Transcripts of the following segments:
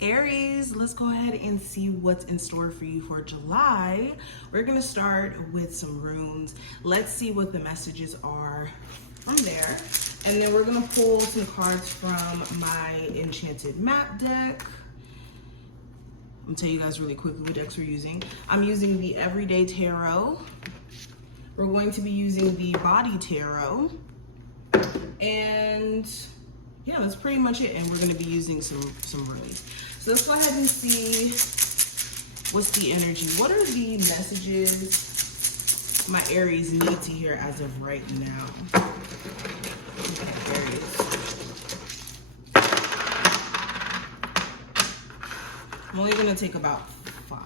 Aries, let's go ahead and see what's in store for you for July. We're gonna start with some runes. Let's see what the messages are from there. And then we're gonna pull some cards from my Enchanted map deck. I'm gonna tell you guys really quickly what decks we're using. I'm using the Everyday Tarot. We're going to be using the Body Tarot. And yeah, that's pretty much it. And we're gonna be using some runes. So let's go ahead and see what's the energy. What are the messages my Aries need to hear as of right now? Okay, Aries. I'm only gonna take about 5.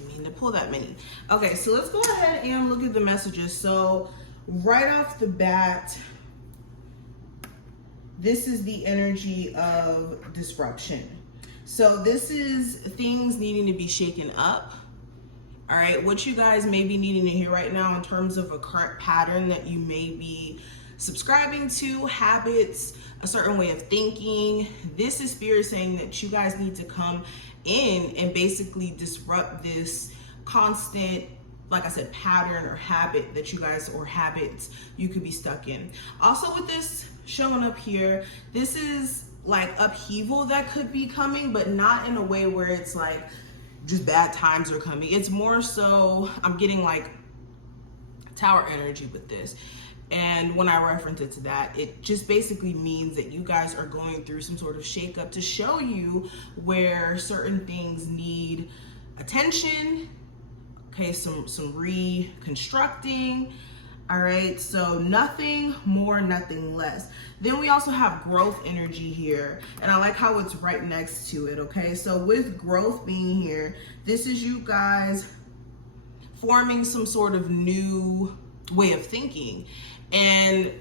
I mean, to pull that many. Okay, so let's go ahead and look at the messages. So right off the bat, this is the energy of disruption. So this is things needing to be shaken up. All right, what you guys may be needing to hear right now in terms of a current pattern that you may be subscribing to, habits, a certain way of thinking. This is Spirit saying that you guys need to come in and basically disrupt this constant, like I said, pattern or habit that you guys, or habits you could be stuck in. Also with this showing up here, this is like upheaval that could be coming, but not in a way where it's like just bad times are coming. It's more so, I'm getting like tower energy with this. And when I reference it to that, it just basically means that you guys are going through some sort of shakeup to show you where certain things need attention. Okay, some reconstructing. All right, so nothing more, nothing less. Then we also have growth energy here, and I like how it's right next to it. Okay, so with growth being here, this is you guys forming some sort of new way of thinking. And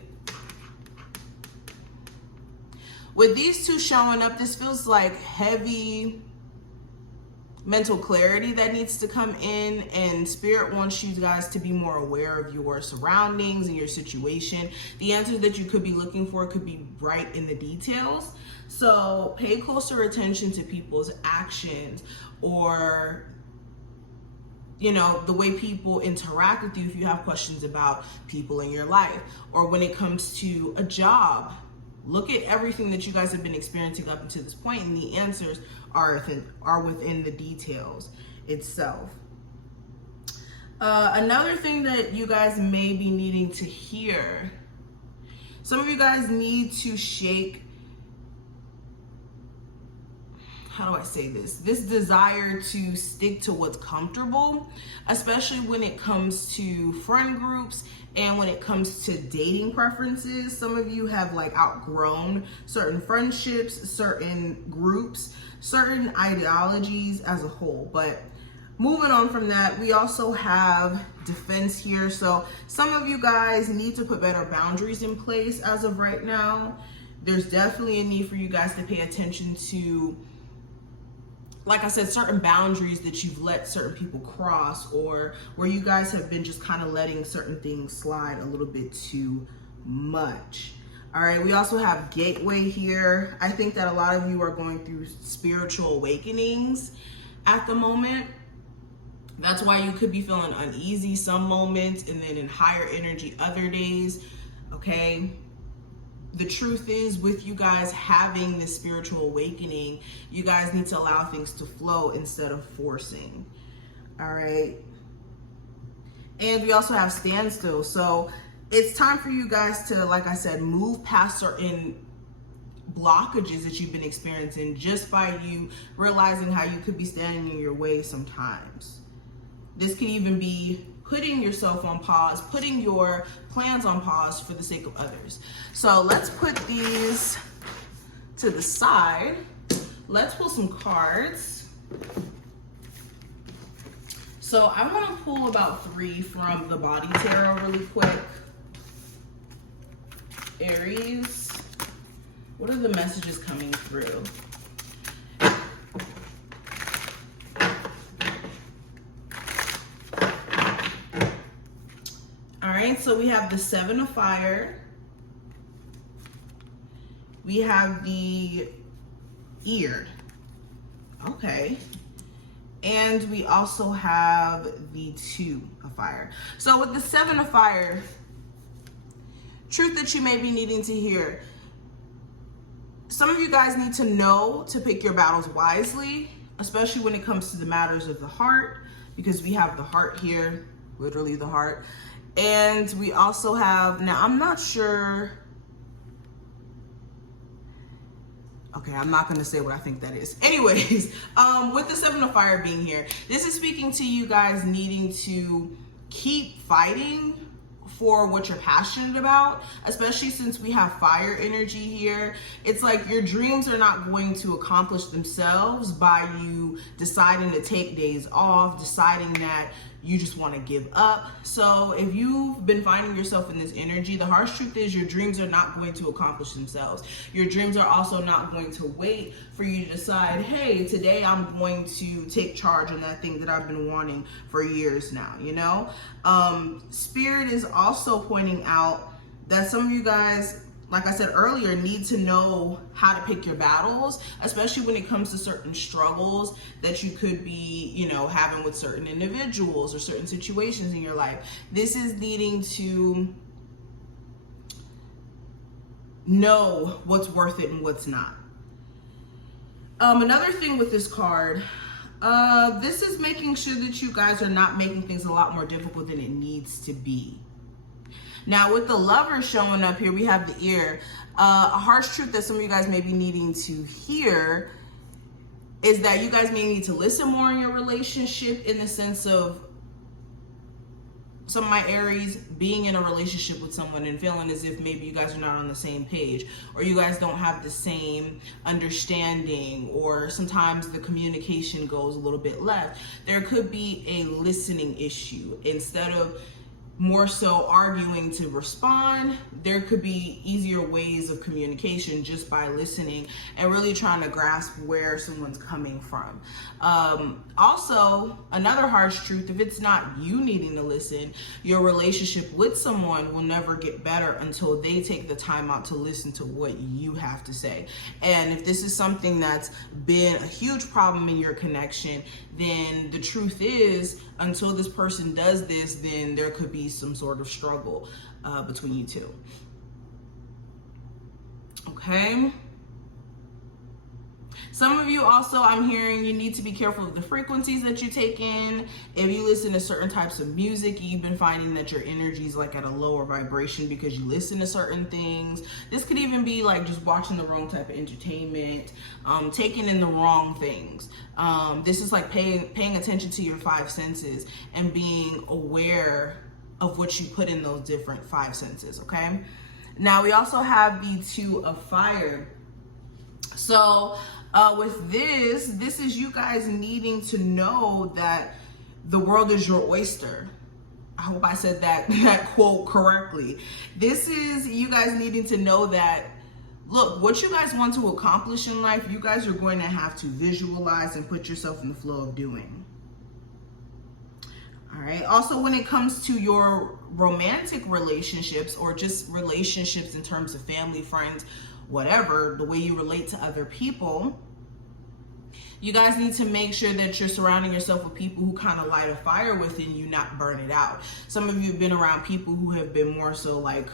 with these two showing up, this feels like heavy mental clarity that needs to come in, and Spirit wants you guys to be more aware of your surroundings and your situation. The answer that you could be looking for could be right in the details. So pay closer attention to people's actions, or you know, the way people interact with you if you have questions about people in your life, or when it comes to a job. Look at everything that you guys have been experiencing up until this point, and the answers are within the details itself. Another thing that you guys may be needing to hear, some of you guys need to shake, how do I say this desire to stick to what's comfortable, especially when it comes to friend groups and when it comes to dating preferences. Some of you have like outgrown certain friendships, certain groups, certain ideologies as a whole. But moving on from that, we also have defense here. So some of you guys need to put better boundaries in place as of right now. There's definitely a need for you guys to pay attention to, like I said, certain boundaries that you've let certain people cross, or where you guys have been just kind of letting certain things slide a little bit too much. All right, we also have gateway here. I think that a lot of you are going through spiritual awakenings at the moment. That's why you could be feeling uneasy some moments, and then in higher energy other days, okay? The truth is, with you guys having this spiritual awakening, you guys need to allow things to flow instead of forcing. All right. And we also have standstill. So it's time for you guys to, like I said, move past certain blockages that you've been experiencing just by you realizing how you could be standing in your way sometimes. This could even be putting yourself on pause, putting your plans on pause for the sake of others. So let's put these to the side. Let's pull some cards. So I want to pull about 3 from the Body Tarot really quick. Aries, what are the messages coming through? All right, so we have the 7 of Fire. We have the ear. Okay. And we also have the 2 of fire. So with the 7 of fire, truth that you may be needing to hear. Some of you guys need to know to pick your battles wisely, especially when it comes to the matters of the heart, because we have the heart here, literally the heart. And we also have, now I'm not sure. Okay, I'm not going to say what I think that is. Anyways, with the 7 of fire being here, this is speaking to you guys needing to keep fighting for what you're passionate about, especially since we have fire energy here. It's like your dreams are not going to accomplish themselves by you deciding to take days off, deciding that you just want to give up. So if you've been finding yourself in this energy, the harsh truth is your dreams are not going to accomplish themselves. Your dreams are also not going to wait for you to decide, hey, today I'm going to take charge on that thing that I've been wanting for years now, you know? Spirit is also pointing out that some of you guys, like I said earlier, need to know how to pick your battles, especially when it comes to certain struggles that you could be, you know, having with certain individuals or certain situations in your life. This is needing to know what's worth it and what's not. Another thing with this card, this is making sure that you guys are not making things a lot more difficult than it needs to be. Now, with the Lover showing up here, we have the ear. A harsh truth that some of you guys may be needing to hear is that you guys may need to listen more in your relationship, in the sense of some of my Aries being in a relationship with someone and feeling as if maybe you guys are not on the same page, or you guys don't have the same understanding, or sometimes the communication goes a little bit left. There could be a listening issue. Instead of more so arguing to respond, there could be easier ways of communication just by listening and really trying to grasp where someone's coming from. Also, another harsh truth, if it's not you needing to listen, your relationship with someone will never get better until they take the time out to listen to what you have to say. And if this is something that's been a huge problem in your connection, then the truth is, until this person does this, then there could be some sort of struggle between you two. Okay. Some of you also, I'm hearing you need to be careful of the frequencies that you take in. If you listen to certain types of music, you've been finding that your energy is like at a lower vibration because you listen to certain things. This could even be like just watching the wrong type of entertainment, taking in the wrong things. This is like paying attention to your 5 senses and being aware of what you put in those different 5 senses, okay? Now we also have the 2 of fire. So with this is you guys needing to know that the world is your oyster. I hope I said that quote correctly. This is you guys needing to know that, look, what you guys want to accomplish in life, you guys are going to have to visualize and put yourself in the flow of doing. All right. Also, when it comes to your romantic relationships or just relationships in terms of family, friends, whatever, the way you relate to other people, you guys need to make sure that you're surrounding yourself with people who kind of light a fire within you, not burn it out. Some of you have been around people who have been more so like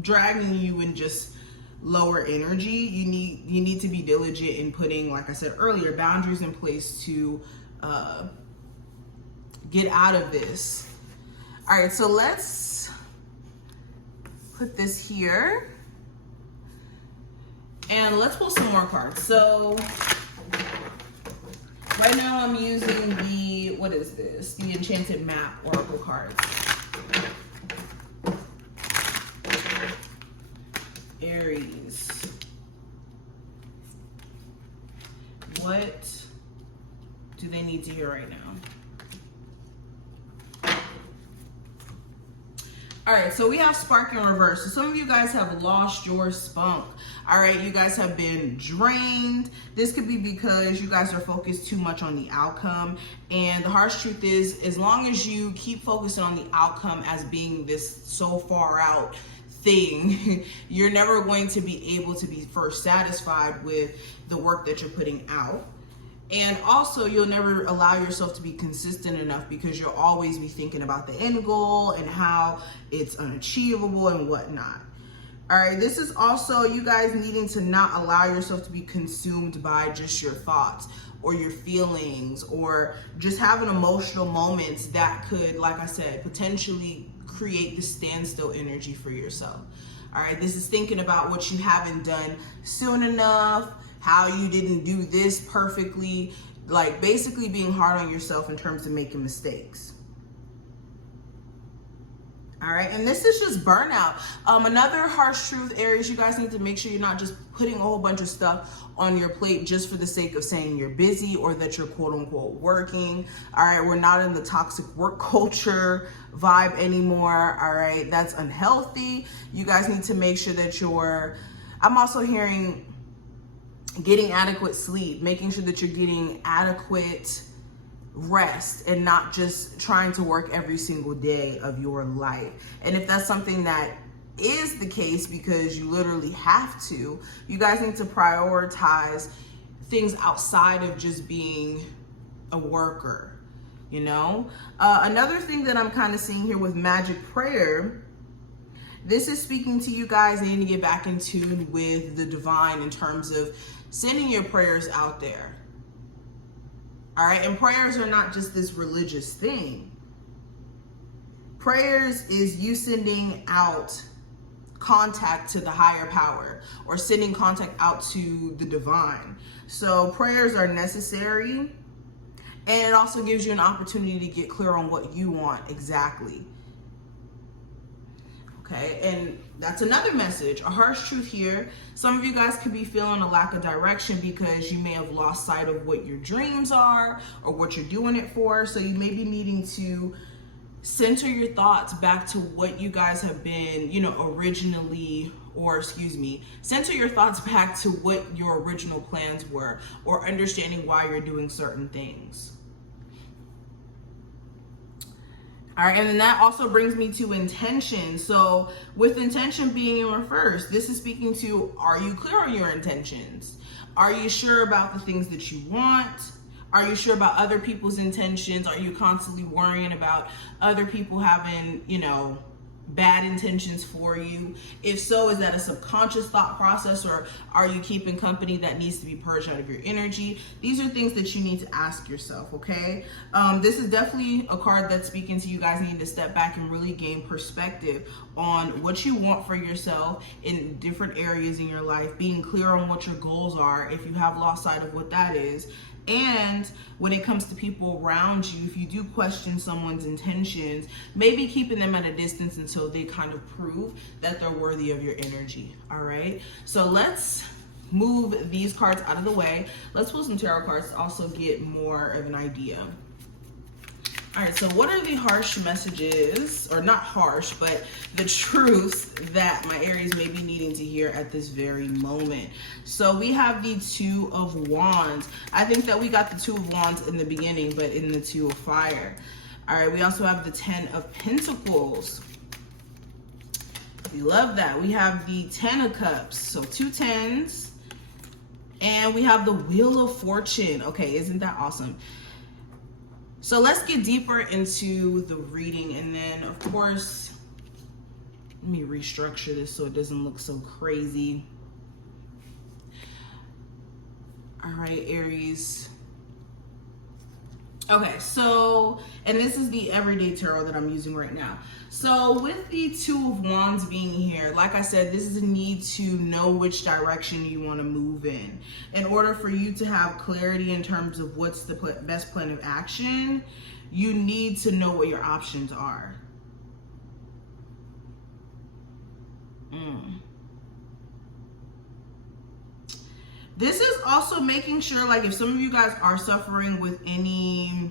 dragging you in just lower energy. You need to be diligent in putting, like I said earlier, boundaries in place to get out of this. All right, so let's put this here and let's pull some more cards. So right now I'm using the, what is this? The Enchanted Map Oracle cards. Aries. What do they need to hear right now? All right, so we have spark in reverse. So some of you guys have lost your spunk. All right, you guys have been drained. This could be because you guys are focused too much on the outcome. And the harsh truth is, as long as you keep focusing on the outcome as being this so far out thing, you're never going to be able to be first satisfied with the work that you're putting out. And also, you'll never allow yourself to be consistent enough because you'll always be thinking about the end goal and how it's unachievable and whatnot. All right, this is also you guys needing to not allow yourself to be consumed by just your thoughts or your feelings or just having emotional moments that could, like I said, potentially create the standstill energy for yourself. All right, this is thinking about what you haven't done soon enough, how you didn't do this perfectly, like basically being hard on yourself in terms of making mistakes. All right, and this is just burnout. Another harsh truth, Aries, you guys need to make sure you're not just putting a whole bunch of stuff on your plate just for the sake of saying you're busy or that you're quote unquote working. All right, we're not in the toxic work culture vibe anymore. All right, that's unhealthy. You guys need to make sure that I'm also hearing getting adequate sleep, making sure that you're getting adequate rest and not just trying to work every single day of your life. And if that's something that is the case because you literally have to, you guys need to prioritize things outside of just being a worker, you know? Another thing that I'm kind of seeing here with magic prayer, this is speaking to you guys needing to get back in tune with the divine in terms of sending your prayers out there. All right, and prayers are not just this religious thing. Prayers is you sending out contact to the higher power or sending contact out to the divine. So prayers are necessary, and it also gives you an opportunity to get clear on what you want exactly. Okay, and that's another message, a harsh truth here. Some of you guys could be feeling a lack of direction because you may have lost sight of what your dreams are or what you're doing it for. So you may be needing to center your thoughts back to what you guys have been, center your thoughts back to what your original plans were or understanding why you're doing certain things. All right, and then that also brings me to intention. So with intention being in reverse, this is speaking to, are you clear on your intentions? Are you sure about the things that you want? Are you sure about other people's intentions? Are you constantly worrying about other people having, bad intentions for you? If so, is that a subconscious thought process, or are you keeping company that needs to be purged out of your energy? These are things that you need to ask yourself, okay? This is definitely a card that's speaking to you guys needing to step back and really gain perspective on what you want for yourself in different areas in your life, being clear on what your goals are if you have lost sight of what that is. And when it comes to people around you, if you do question someone's intentions, maybe keeping them at a distance until they kind of prove that they're worthy of your energy. All right, so let's move these cards out of the way. Let's pull some tarot cards to also get more of an idea. All right, so what are the harsh messages, or not harsh, but the truths that my Aries may be needing to hear at this very moment? So we have the Two of Wands. I think that we got the Two of Wands in the beginning, but in the Two of Fire. All right, we also have the Ten of Pentacles. We love that. We have the Ten of Cups, so 2 tens. And we have the Wheel of Fortune. Okay, isn't that awesome? So let's get deeper into the reading, and then of course, let me restructure this so it doesn't look so crazy. All right, Aries. Okay, so, and this is the everyday tarot that I'm using right now. So with the Two of Wands being here, like I said, this is a need to know which direction you want to move in order for you to have clarity in terms of what's the best plan of action. You need to know what your options are. This is also making sure, like, if some of you guys are suffering with any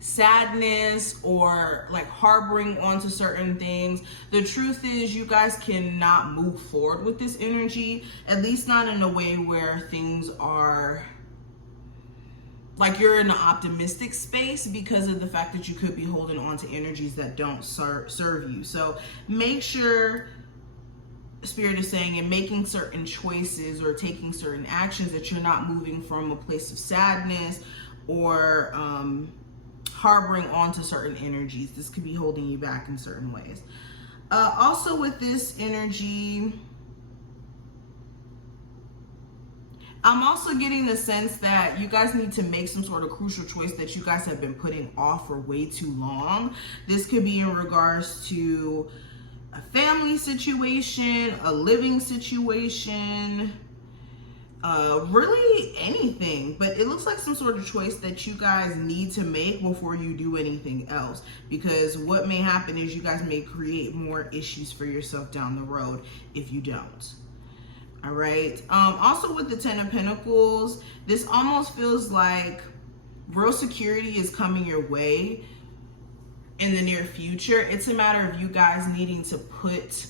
sadness or like harboring onto certain things, the truth is you guys cannot move forward with this energy, at least not in a way where things are like you're in an optimistic space because of the fact that you could be holding on to energies that don't serve you. So make sure, Spirit is saying, in making certain choices or taking certain actions, that you're not moving from a place of sadness or harboring onto certain energies. This could be holding you back in certain ways. Also with this energy, I'm also getting the sense that you guys need to make some sort of crucial choice that you guys have been putting off for way too long. This could be in regards to a family situation, a living situation, really anything. But it looks like some sort of choice that you guys need to make before you do anything else. Because what may happen is you guys may create more issues for yourself down the road if you don't. All right. Also with the Ten of Pentacles, this almost feels like real security is coming your way in the near future. It's a matter of you guys needing to put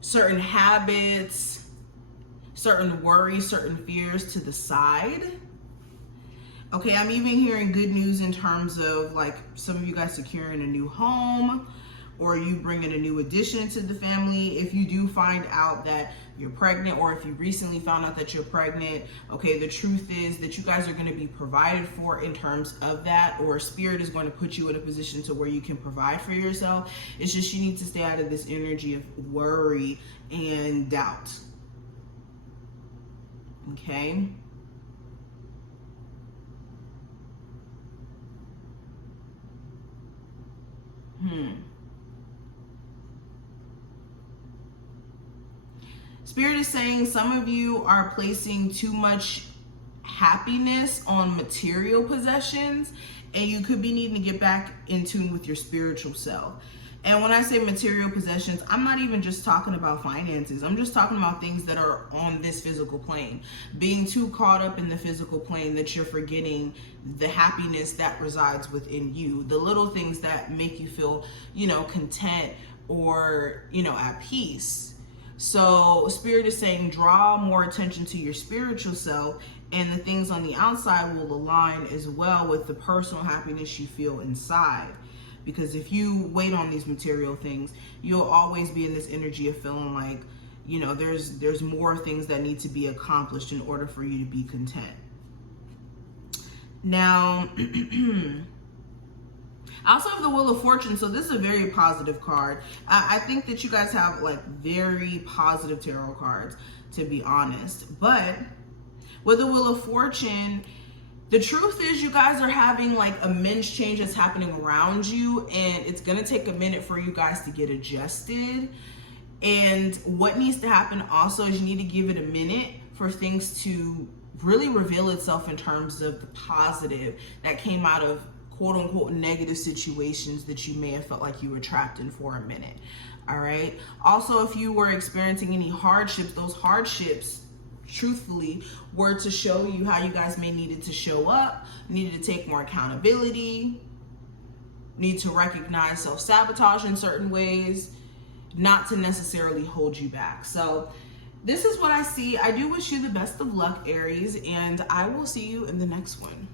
certain habits, certain worries, certain fears to the side. Okay, I'm even hearing good news in terms of like some of you guys securing a new home, or you bringing a new addition to the family. If you do find out that you're pregnant, or if you recently found out that you're pregnant, okay, the truth is that you guys are going to be provided for in terms of that, or Spirit is going to put you in a position to where you can provide for yourself. It's just you need to stay out of this energy of worry and doubt. Okay? Spirit is saying some of you are placing too much happiness on material possessions, and you could be needing to get back in tune with your spiritual self. And when I say material possessions, I'm not even just talking about finances. I'm just talking about things that are on this physical plane. Being too caught up in the physical plane that you're forgetting the happiness that resides within you. The little things that make you feel, you know, content or, you know, at peace. So Spirit is saying draw more attention to your spiritual self, and the things on the outside will align as well with the personal happiness you feel inside. Because if you wait on these material things, you'll always be in this energy of feeling like, you know, there's more things that need to be accomplished in order for you to be content. Now, I also have the Wheel of Fortune, so this is a very positive card. I think that you guys have like very positive tarot cards, to be honest. But with the Wheel of Fortune, the truth is you guys are having like immense changes happening around you, and it's going to take a minute for you guys to get adjusted. And what needs to happen also is you need to give it a minute for things to really reveal itself in terms of the positive that came out of quote unquote negative situations that you may have felt like you were trapped in for a minute. All right. Also, if you were experiencing any hardships, those hardships truthfully were to show you how you guys may needed to show up, needed to take more accountability, need to recognize self-sabotage in certain ways, not to necessarily hold you back. So this is what I see. I do wish you the best of luck, Aries, and I will see you in the next one.